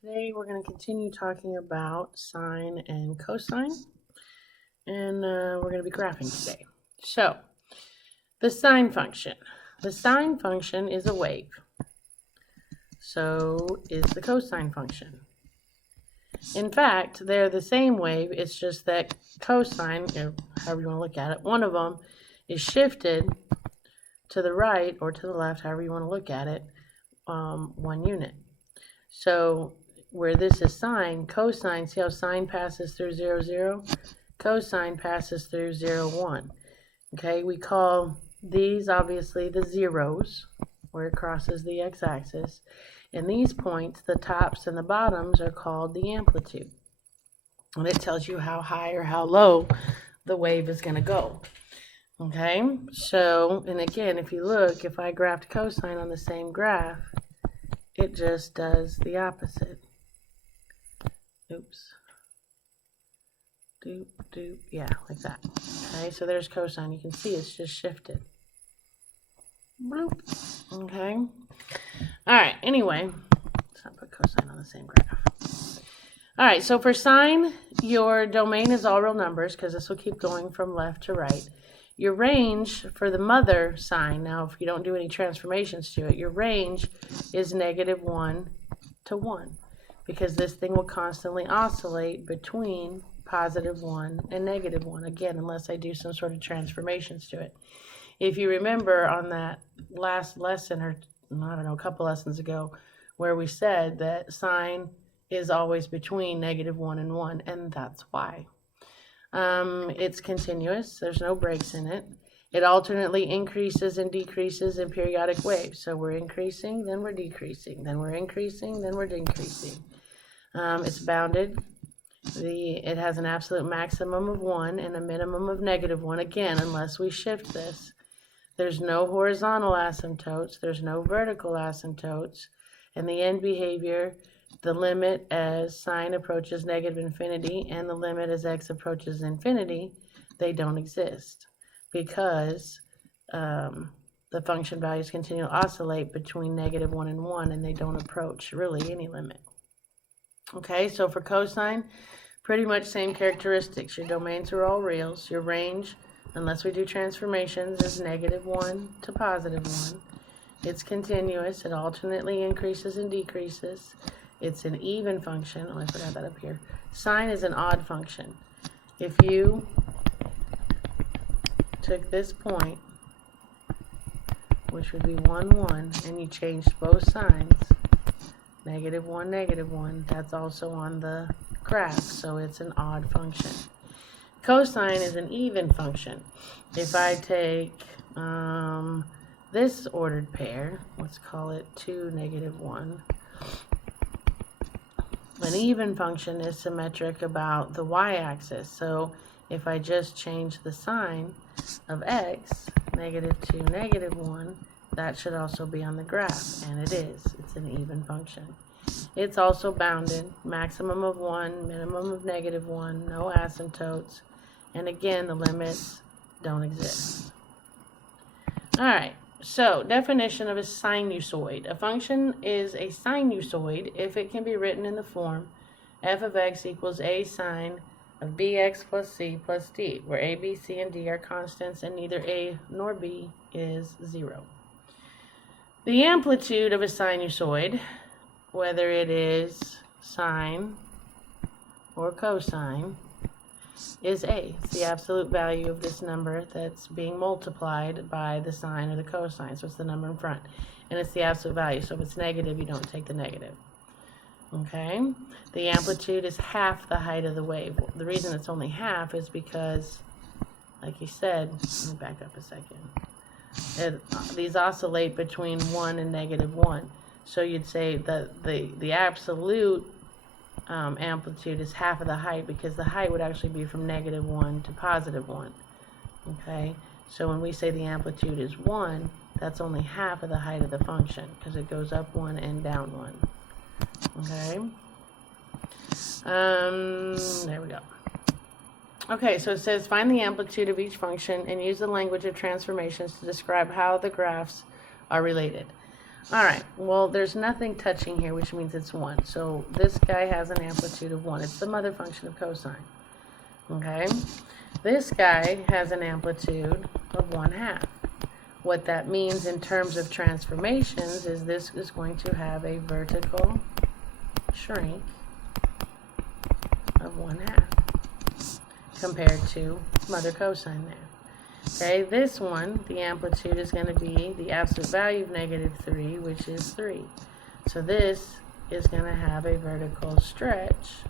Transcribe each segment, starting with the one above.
Today we're going to continue talking about sine and cosine, and we're going to be graphing today. So, the sine function. The sine function is a wave. So is the cosine function. In fact, they're the same wave, it's just that cosine, or however you want to look at it, one of them is shifted to the right or to the left, however you want to look at it, 1 unit. So where this is sine, cosine, see how sine passes through 0, 0? Cosine passes through 0, 1. Okay, we call these obviously the zeros, where it crosses the x-axis. And these points, the tops and the bottoms, are called the amplitude. And it tells you how high or how low the wave is going to go. Okay, so, and again, if you look, if I graphed cosine on the same graph, it just does the opposite. Oops. Doop, doop. Yeah, like that. Okay, so there's cosine. You can see it's just shifted. Bloop. Okay. All right, anyway, let's not put cosine on the same graph. All right, so for sine, your domain is all real numbers because this will keep going from left to right. Your range for the mother sine, now if you don't do any transformations to it, your range is -1 to 1 because this thing will constantly oscillate between +1 and -1, again, unless I do some sort of transformations to it. If you remember on that last lesson, or I don't know, a couple lessons ago, where we said that sine is always between -1 and 1, and that's why. It's continuous. There's no breaks in it. It alternately increases and decreases in periodic waves. So we're increasing, then we're decreasing, then we're increasing, then we're decreasing. It's bounded. It has an absolute maximum of 1 and a minimum of -1, again, unless we shift this. There's no horizontal asymptotes. There's no vertical asymptotes. And the end behavior, the limit as sine approaches -infinity and the limit as x approaches infinity, they don't exist because the function values continue to oscillate between -1 and 1 and they don't approach really any limit. Okay, so for cosine, pretty much same characteristics. Your domains are all reals. Your range, unless we do transformations, is -1 to +1. It's continuous. It alternately increases and decreases. It's an even function. Oh, I forgot that up here. Sine is an odd function. If you took this point, which would be 1, 1, and you changed both signs, -1, -1, that's also on the graph, so it's an odd function. Cosine is an even function. If I take this ordered pair, let's call it 2, -1, an even function is symmetric about the y-axis. So if I just change the sign of x, -2, -1, that should also be on the graph, and it is. It's an even function. It's also bounded, maximum of 1, minimum of -1, no asymptotes, and again, the limits don't exist. All right. So, definition of a sinusoid. A function is a sinusoid if it can be written in the form f of x equals a sine of bx plus c plus d, where a, b, c, and d are constants and neither a nor b is 0. The amplitude of a sinusoid, whether it is sine or cosine, is a. It's the absolute value of this number that's being multiplied by the sine or the cosine. So it's the number in front. And it's the absolute value. So if it's negative, you don't take the negative. Okay? The amplitude is half the height of the wave. The reason it's only half is because, like you said, let me back up a second. These oscillate between 1 and -1. So you'd say that the absolute amplitude is half of the height because the height would actually be from -1 to +1. Okay, so when we say the amplitude is 1, that's only half of the height of the function because it goes up 1 and down 1. Okay, there we go. Okay, so it says find the amplitude of each function and use the language of transformations to describe how the graphs are related. All right, well, there's nothing touching here, which means it's 1. So this guy has an amplitude of 1. It's the mother function of cosine. Okay? This guy has an amplitude of 1/2. What that means in terms of transformations is this is going to have a vertical shrink of 1/2 compared to mother cosine there. Okay, this one, the amplitude is going to be the absolute value of -3, which is 3. So this is going to have a vertical stretch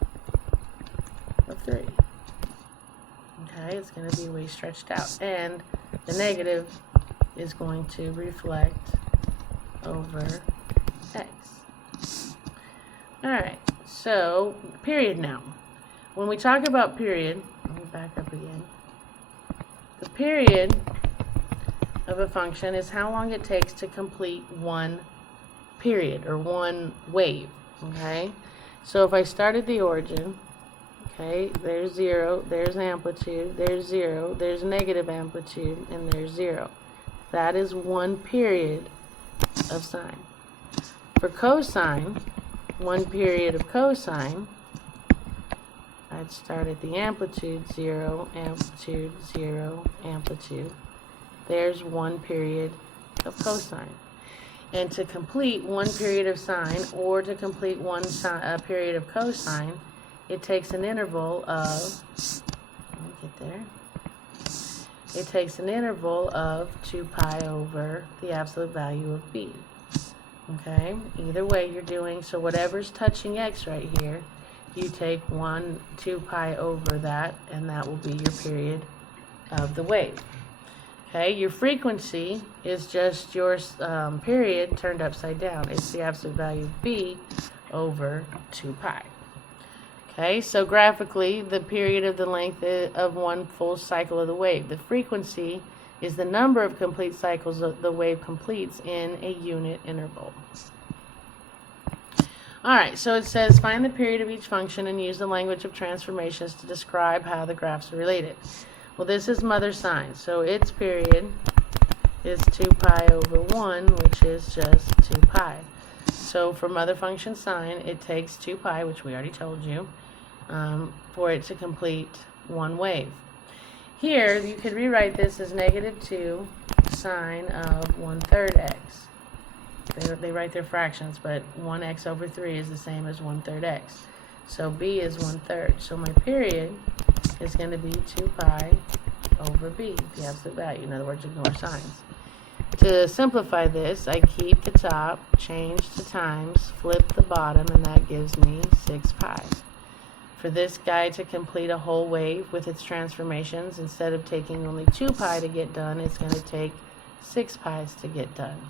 of 3. Okay, it's going to be way stretched out. And the negative is going to reflect over x. Alright, so period now. When we talk about period, let me back up again. The period of a function is how long it takes to complete one period or one wave. Okay, so if I start at the origin, okay, there's 0, there's amplitude, there's 0, there's negative amplitude, and there's 0. That is one period of sine. For cosine, one period of cosine, I'd start at the amplitude 0, amplitude 0, amplitude. There's one period of cosine. And to complete one period of sine or to complete one period of cosine, it takes an interval of, let me get there. It takes an interval of 2 pi over the absolute value of b. Okay? Either way you're doing, so whatever's touching x right here, you take 2 pi over that, and that will be your period of the wave. Okay, your frequency is just your period turned upside down. It's the absolute value of b over 2 pi. Okay, so graphically, the period of the length of one full cycle of the wave. The frequency is the number of complete cycles the wave completes in a unit interval. Alright, so it says find the period of each function and use the language of transformations to describe how the graphs are related. Well, this is mother sine, so its period is 2 pi over 1, which is just 2 pi. So for mother function sine, it takes 2 pi, which we already told you, for it to complete one wave. Here, you could rewrite this as -2 sine of 1/3 x. They write their fractions, but 1x over 3 is the same as 1/3 x. So b is 1/3. So my period is going to be 2 pi over b, the absolute value. In other words, ignore signs. To simplify this, I keep the top, change to times, flip the bottom, and that gives me 6 pi. For this guy to complete a whole wave with its transformations, instead of taking only 2 pi to get done, it's going to take 6 pi's to get done.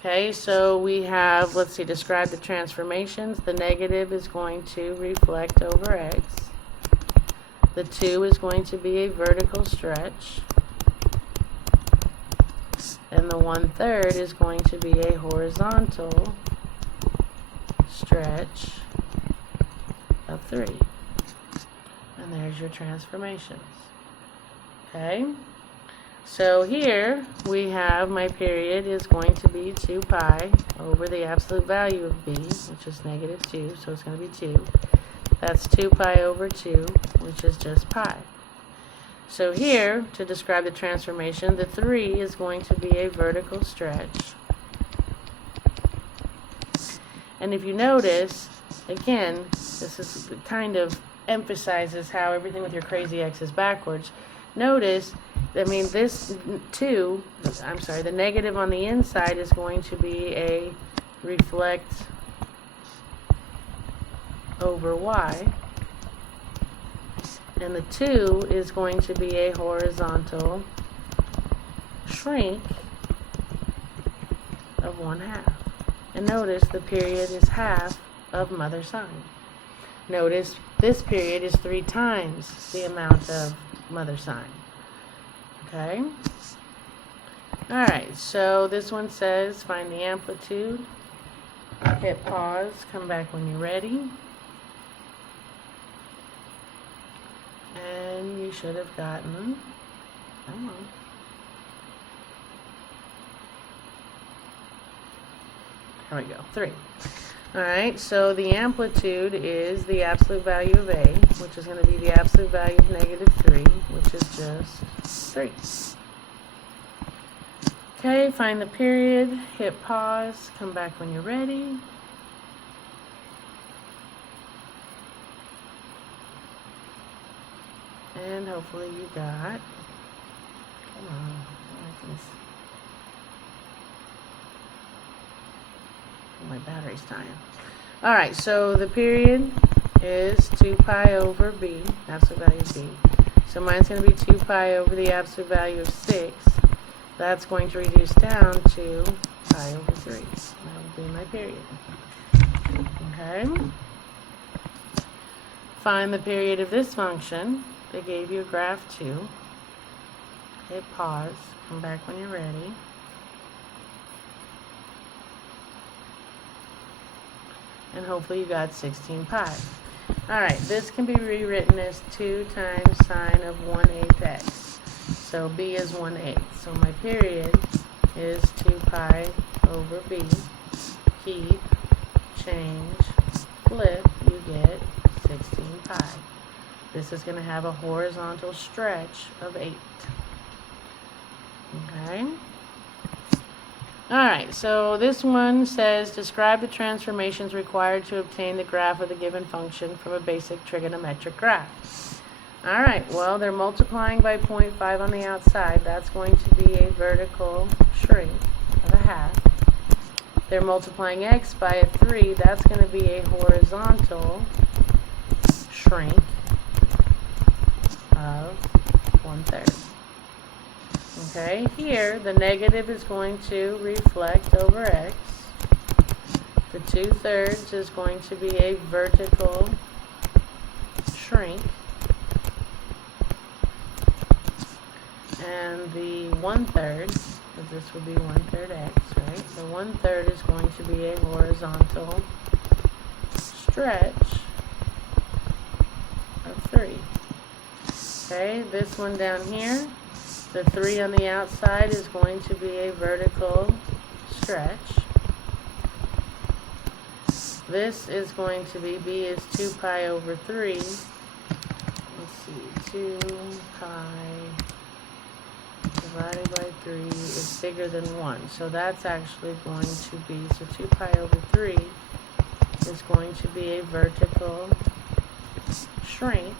Okay, so we have, let's see, describe the transformations. The negative is going to reflect over x. The 2 is going to be a vertical stretch. And the 1/3 is going to be a horizontal stretch of 3. And there's your transformations. Okay? So here we have my period is going to be 2 pi over the absolute value of b, which is -2, so it's going to be 2. That's 2 pi over 2, which is just pi. So here, to describe the transformation, the 3 is going to be a vertical stretch. And if you notice, again, this is kind of emphasizes how everything with your crazy x is backwards. Notice, I mean, this 2, I'm sorry, the negative on the inside is going to be a reflect over y. And the 2 is going to be a horizontal shrink of 1/2. And notice the period is half of mother sine. Notice this period is 3 times the amount of mother sine. Okay? Alright, so this one says find the amplitude. Hit pause, come back when you're ready. And you should have gotten, come on, There we go, 3. All right, so the amplitude is the absolute value of A, which is going to be the absolute value of -3, which is just 3. Okay, find the period, hit pause, come back when you're ready. And hopefully you got, come on, my battery's dying. All right, so the period is 2 pi over b, absolute value of b. So mine's going to be 2 pi over the absolute value of 6. That's going to reduce down to pi over 3. That will be my period. Okay. Find the period of this function. They gave you a graph 2. Hit pause. Come back when you're ready. And hopefully you got 16 pi. Alright, this can be rewritten as 2 times sine of 1/8 x. So b is 1/8. So my period is 2 pi over b. Keep, change, flip, you get 16 pi. This is going to have a horizontal stretch of 8. Okay. Alright, so this one says, describe the transformations required to obtain the graph of the given function from a basic trigonometric graph. Alright, well, they're multiplying by 0.5 on the outside. That's going to be a vertical shrink of a half. They're multiplying x by a 3. That's going to be a horizontal shrink of 1/3. Okay, here the negative is going to reflect over x. The 2/3 is going to be a vertical shrink. And the 1/3, because this would be 1/3 x, right? The 1/3 is going to be a horizontal stretch of 3. Okay, this one down here, the 3 on the outside is going to be a vertical stretch. This is going to be, b is 2 pi over 3. Let's see, 2 pi divided by 3 is bigger than 1. So that's actually going to be, so 2 pi over 3 is going to be a vertical shrink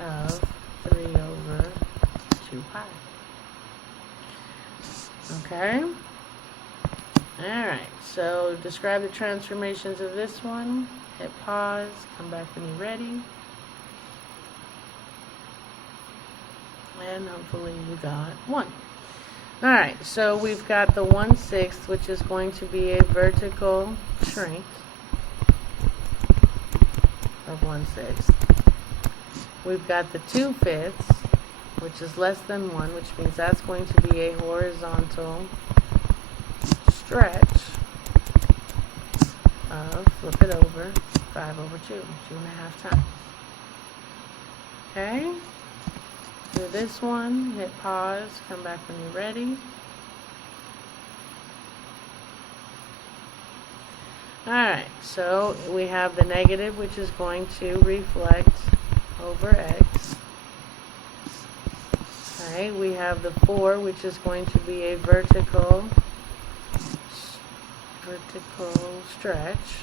of 3 over 2 pi. Okay? Alright, so describe the transformations of this one. Hit pause, come back when you're ready. And hopefully you got 1. Alright, so we've got the 1/6, which is going to be a vertical shrink of 1/6. We've got the 2/5, which is less than 1, which means that's going to be a horizontal stretch of, flip it over, 5 over 2, 2.5 times. Okay? Do this one, hit pause, come back when you're ready. Alright, so we have the negative, which is going to reflect over x. Okay, we have the 4, which is going to be a vertical stretch.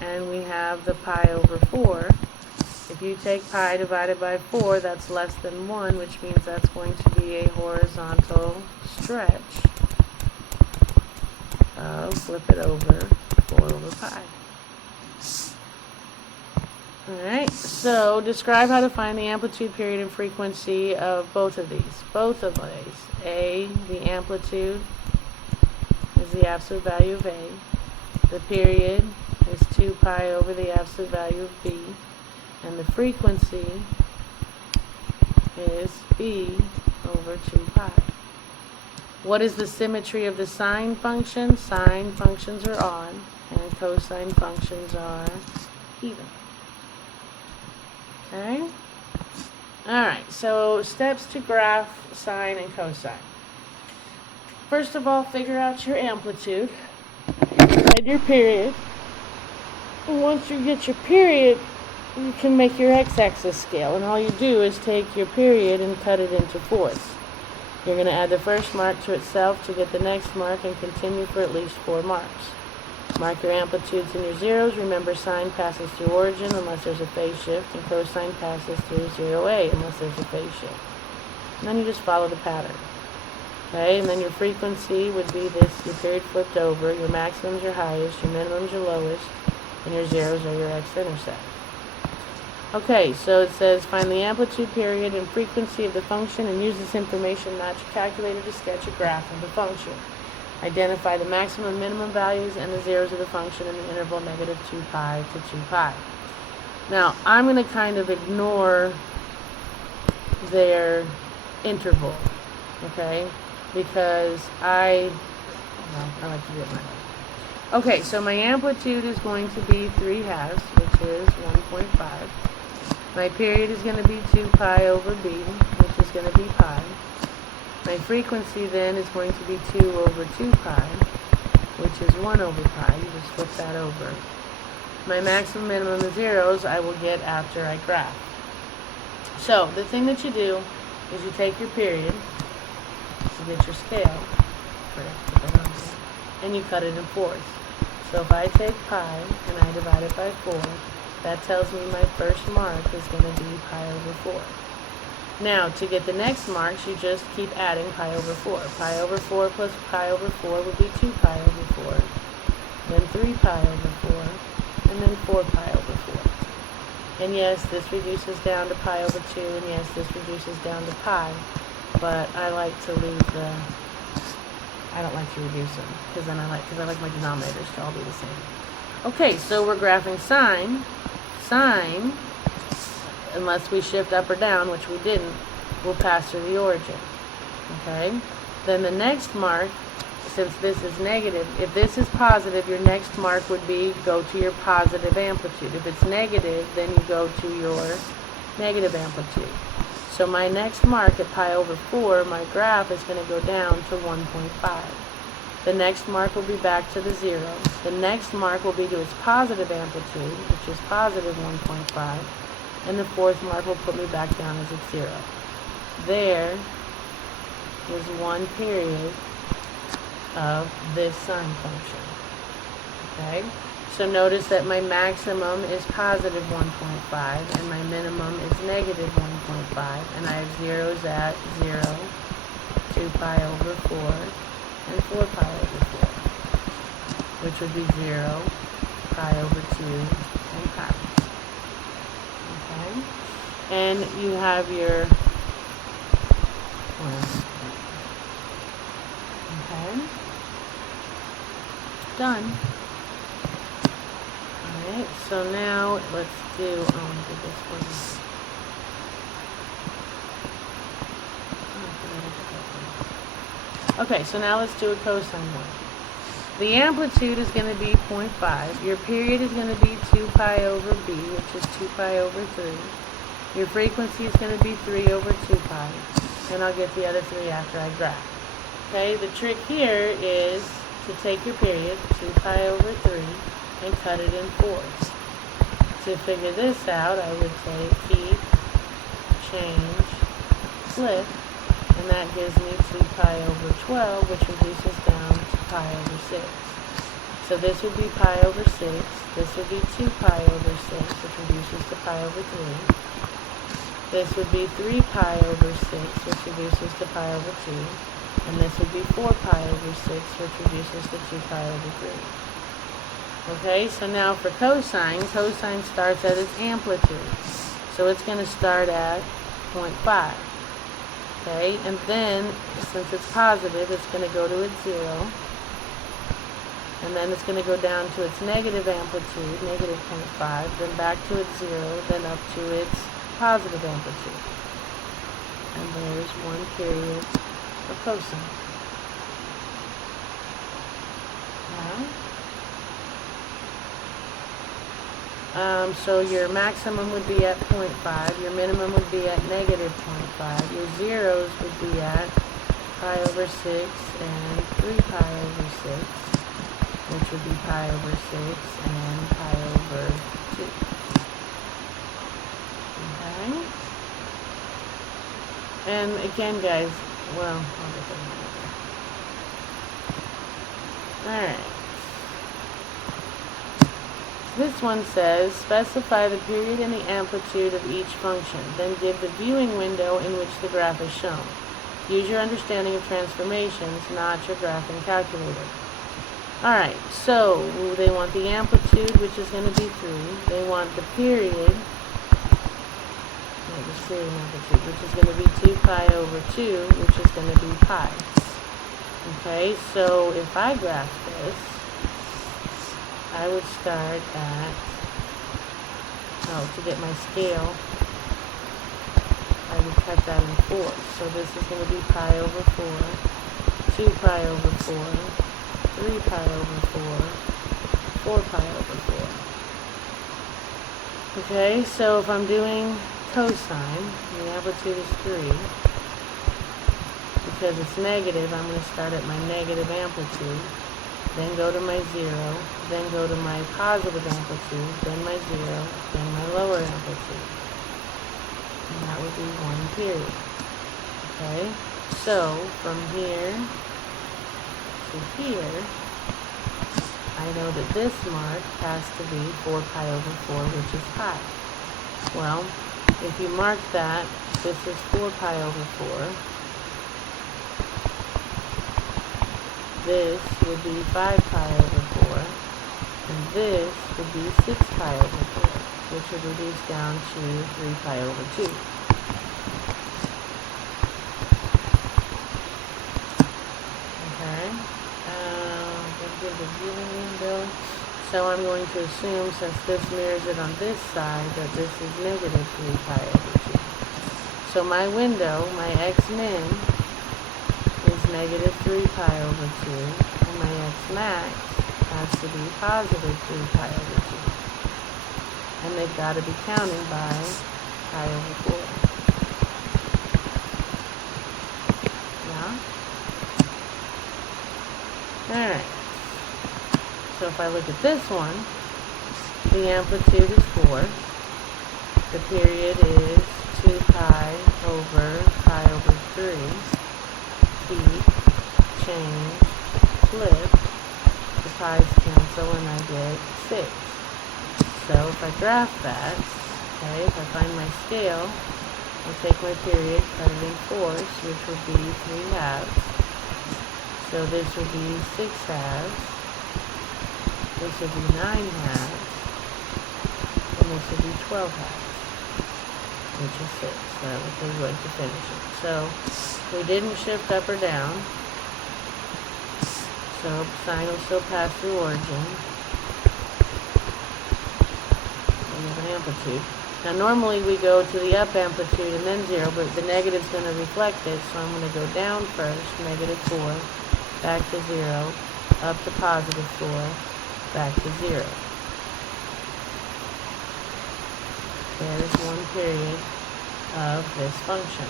And we have the pi over 4. If you take pi divided by 4, that's less than 1, which means that's going to be a horizontal stretch of, flip it over, 4 over pi. Alright, so describe how to find the amplitude, period, and frequency of both of these. Both of these. A, the amplitude, is the absolute value of A. The period is 2 pi over the absolute value of B. And the frequency is b over 2 pi. What is the symmetry of the sine function? Sine functions are odd, and cosine functions are even. Okay? Alright, so steps to graph sine and cosine. first of all, figure out your amplitude and your period. And once you get your period, you can make your x-axis scale. And all you do is take your period and cut it into fourths. You're going to add the first mark to itself to get the next mark and continue for at least 4 marks. Mark your amplitudes and your zeros. Remember, sine passes through origin unless there's a phase shift, and cosine passes through 0A unless there's a phase shift. And then you just follow the pattern. Okay, and then your frequency would be this, your period flipped over, your maximums are highest, your minimums are lowest, and your zeros are your x-intercepts. Okay, so it says find the amplitude, period, and frequency of the function and use this information match your calculator to sketch a graph of the function. Identify the maximum and minimum values and the zeros of the function in the interval negative 2 pi to 2 pi. Now, I'm going to kind of ignore their interval, okay, because I like to do it my way. Okay, so my amplitude is going to be 3/2, which is 1.5. My period is going to be 2 pi over b, which is going to be pi. My frequency then is going to be 2 over 2 pi, which is 1 over pi. You just flip that over. My maximum, minimum, and zeros I will get after I graph. So the thing that you do is you take your period, you get your scale, and you cut it in fourths. So if I take pi and I divide it by 4, that tells me my first mark is going to be pi over 4. Now, to get the next marks, you just keep adding pi over 4. Pi over 4 plus pi over 4 would be 2 pi over 4, then 3 pi over 4, and then 4 pi over 4. And yes, this reduces down to pi over 2, and yes, this reduces down to pi, but I like to leave the, I don't like to reduce them, because I like my denominators to all be the same. Okay, so we're graphing sine. Sine, unless we shift up or down, which we didn't, will pass through the origin. Okay? Then the next mark, since this is negative, if this is positive, your next mark would be go to your positive amplitude. If it's negative, then you go to your negative amplitude. So my next mark at pi over 4, my graph is going to go down to 1.5. The next mark will be back to the 0. The next mark will be to its positive amplitude, which is positive 1.5. And the fourth mark will put me back down as it's 0. There is one period of this sine function. Okay? So notice that my maximum is positive 1.5 and my minimum is negative 1.5, and I have zeros at 0, 2 pi over 4, and 4 pi over 4, which would be 0, pi over 2, and pi. Okay? And you have your, okay? Done. Alright, so now let's do, this one. Okay, so now let's do a cosine one. The amplitude is going to be 0.5. Your period is going to be 2 pi over b, which is 2 pi over 3. Your frequency is going to be 3 over 2 pi. And I'll get the other 3 after I graph. Okay, the trick here is to take your period, 2 pi over 3, and cut it in fourths. To figure this out, I would say keep, change, flip, and that gives me 2 pi over 12, which reduces down to pi over 6. So this would be pi over 6, this would be 2 pi over 6, which reduces to pi over 3. This would be 3 pi over 6, which reduces to pi over 2. And this would be 4 pi over 6, which reduces to 2 pi over 3. Okay, so now for cosine, cosine starts at its amplitude. So it's going to start at 0.5. Okay, and then, since it's positive, it's going to go to its 0. And then it's going to go down to its negative amplitude, negative 0.5, then back to its 0, then up to its positive amplitude. And there's one period of cosine. So your maximum would be at 0.5, your minimum would be at negative 0.5, your zeros would be at pi over 6 and 3 pi over 6, which would be pi over 6 and pi over 2. Okay? And again, guys, well, I'll get that later. Alright. This one says, specify the period and the amplitude of each function, then give the viewing window in which the graph is shown. Use your understanding of transformations, not your graphing calculator. Alright, so they want the amplitude, which is going to be 3. They want the period, the period amplitude, which is going to be 2 pi over 2, which is going to be pi. Okay, so if I graph this, I would start at, to get my scale, I would cut that in 4. So this is going to be pi over 4, 2 pi over 4, 3 pi over 4, 4 pi over 4. Okay, so if I'm doing cosine, the amplitude is 3. Because it's negative, I'm going to start at my negative amplitude. Then go to my 0, then go to my positive amplitude, then my 0, then my lower amplitude. And that would be 1 period. Okay? So, from here to here, I know that this mark has to be 4 pi over 4, which is pi. Well, if you mark that, this is 4 pi over 4. This would be 5 pi over 4, and this would be 6 pi over 4, which would reduce down to 3 pi over 2. Okay, let's give the viewing window. So I'm going to assume, since this mirrors it on this side, that this is negative 3 pi over 2. So my window, my x-min, negative 3 pi over 2, and my x max has to be positive 3 pi over 2. And they've got to be counting by pi over 4. Yeah? Alright. So if I look at this one, the amplitude is 4. The period is 2 pi over 3. Keep, change, flip, the pi's cancel, and I get 6. So if I graph that, okay, if I find my scale, I'll take my period, cut it in 4s, which would be 3 halves. So this would be 6 halves, this would be 9 halves, and this would be 12 halves, which is 6. So that was the way to finish it. So we didn't shift up or down, so sine will still pass through origin. We have an amplitude. Now normally we go to the up amplitude and then 0, but the negative is going to reflect it, so I'm going to go down first, negative 4, back to 0, up to positive 4, back to 0. There's 1 period of this function.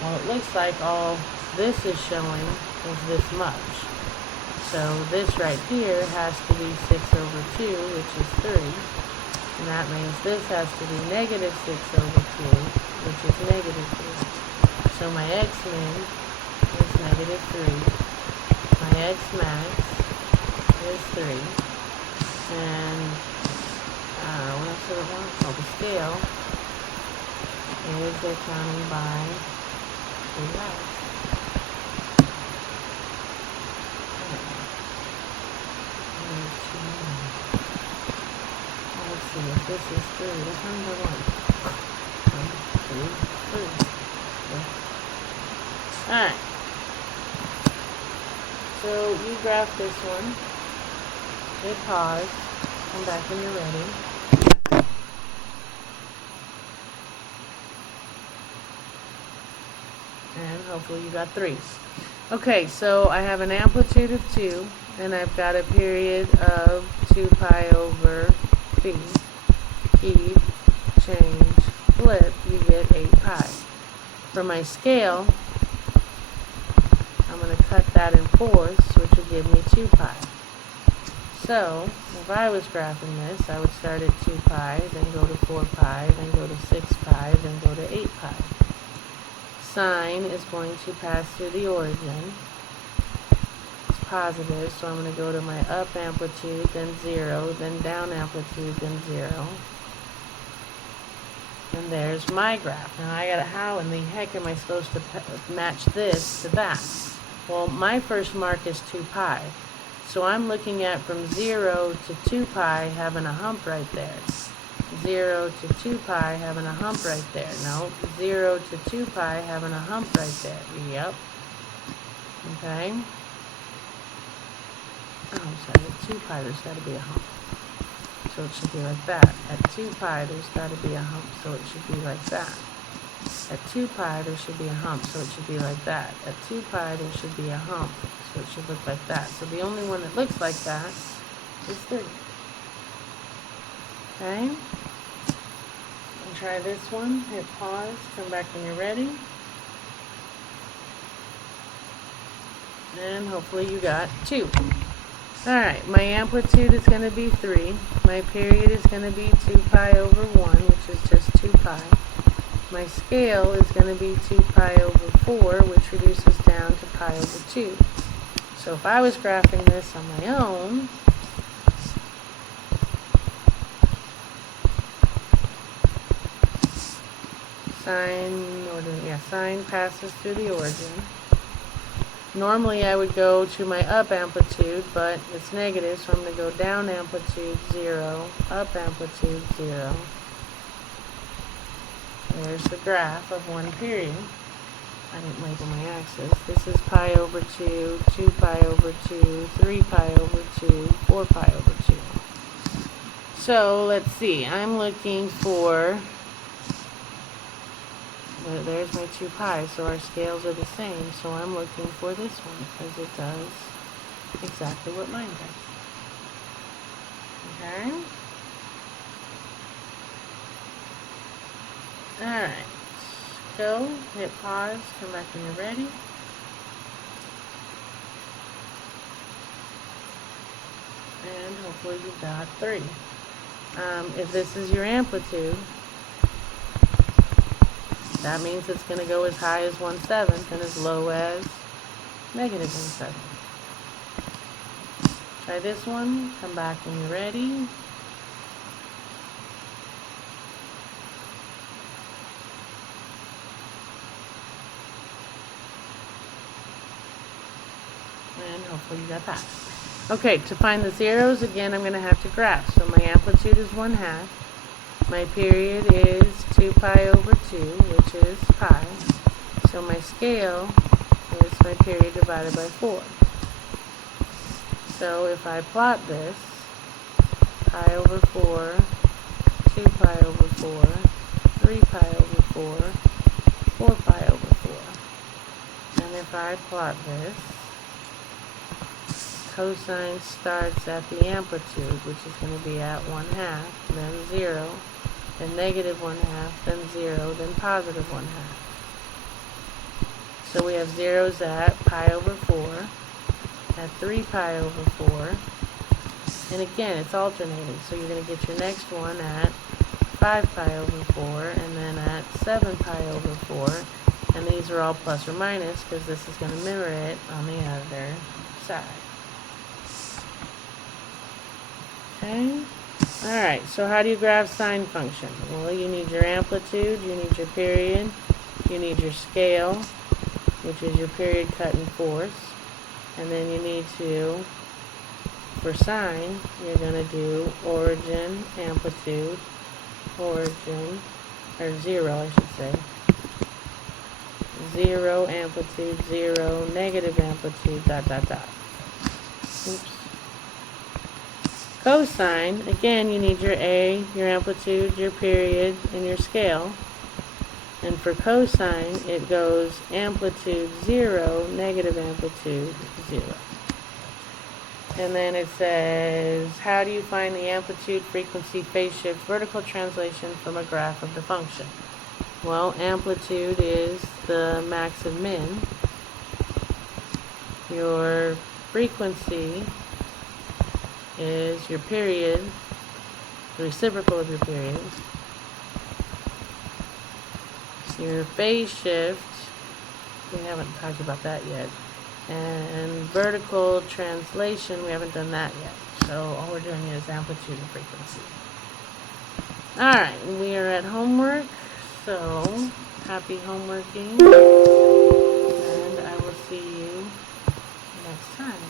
Well, it looks like all this is showing is this much. So this right here has to be 6 over 2, which is 3. And that means this has to be negative 6 over 2, which is negative 3. So my x-min is negative 3. My x-max is 3. And, what else did it want? Oh, the scale is they're counting by 3 halves. Let's see if this is 3. Which one do I want? 1, 2, 3. Alright. So you graph this one. Hit pause. Come back when you're ready. And hopefully you got 3s. Okay, so I have an amplitude of 2, and I've got a period of 2 pi over b. Keep, change, flip, you get 8 pi. For my scale, I'm going to cut that in fourths, which will give me 2 pi. So, if I was graphing this, I would start at 2 pi, then go to 4 pi, then go to 6 pi, then go to 8 pi. Sine is going to pass through the origin. It's positive, so I'm going to go to my up amplitude, then 0, then down amplitude, then 0. And there's my graph. Now how in the heck am I supposed to match this to that? Well, my first mark is 2 pi. So I'm looking at from 0 to 2 pi having a hump right there. 0 to 2 pi having a hump right there. No, 0 to 2 pi having a hump right there. Yep. Okay. Oh, I'm sorry. At 2 pi there's got to be a hump. So it should be like that. At 2 pi there's got to be a hump. So it should be like that. At 2 pi there should be a hump. So it should be like that. At 2 pi there should be a hump. So it should look like that. So the only one that looks like that is 3. Okay? And try this one. Hit pause. Come back when you're ready. And hopefully you got 2. Alright, my amplitude is going to be 3. My period is going to be 2 pi over 1, which is just 2 pi. My scale is going to be 2 pi over 4, which reduces down to pi over 2. So if I was graphing this on my own, sine passes through the origin. Normally I would go to my up amplitude, but it's negative, so I'm going to go down amplitude 0, up amplitude 0. There's the graph of one period. I didn't label my axis. This is pi over 2, 2 pi over 2, 3 pi over 2, 4 pi over 2. So let's see. I'm looking for, there's my 2 pi, so our scales are the same. So I'm looking for this one because it does exactly what mine does. Okay? Alright. Go, hit pause, come back when you're ready. And hopefully you got 3. If this is your amplitude, that means it's going to go as high as 1/7 and as low as negative 1/7. Try this one, come back when you're ready. And hopefully you got that. Okay, to find the zeros, again, I'm going to have to graph. So my amplitude is 1/2. My period is 2 pi over 2, which is pi. So my scale is my period divided by 4. So if I plot this, pi over 4, 2 pi over 4, 3 pi over 4, 4 pi over 4. And if I plot this, cosine starts at the amplitude, which is going to be at 1/2, then 0, then negative 1/2, then 0, then positive 1/2. So we have zeros at pi over 4, at 3 pi over 4, and again it's alternating, so you're going to get your next one at 5 pi over 4, and then at 7 pi over 4, and these are all plus or minus because this is going to mirror it on the other side. Okay. Alright, so how do you graph sine function? Well, you need your amplitude, you need your period, you need your scale, which is your period cut in fourths, and then you need to, for sine, you're going to do origin, amplitude, origin, or 0 I should say, 0, amplitude, 0, negative amplitude, dot, dot, dot. Oops. Cosine, again, you need your A, your amplitude, your period, and your scale. And for cosine, it goes amplitude 0, negative amplitude 0. And then it says, how do you find the amplitude, frequency, phase shift, vertical translation from a graph of the function? Well, amplitude is the max and min. Your frequency is your period, the reciprocal of your period. Your phase shift, we haven't talked about that yet. And vertical translation, we haven't done that yet. So all we're doing is amplitude and frequency. Alright, we are at homework, so happy homeworking. And I will see you next time.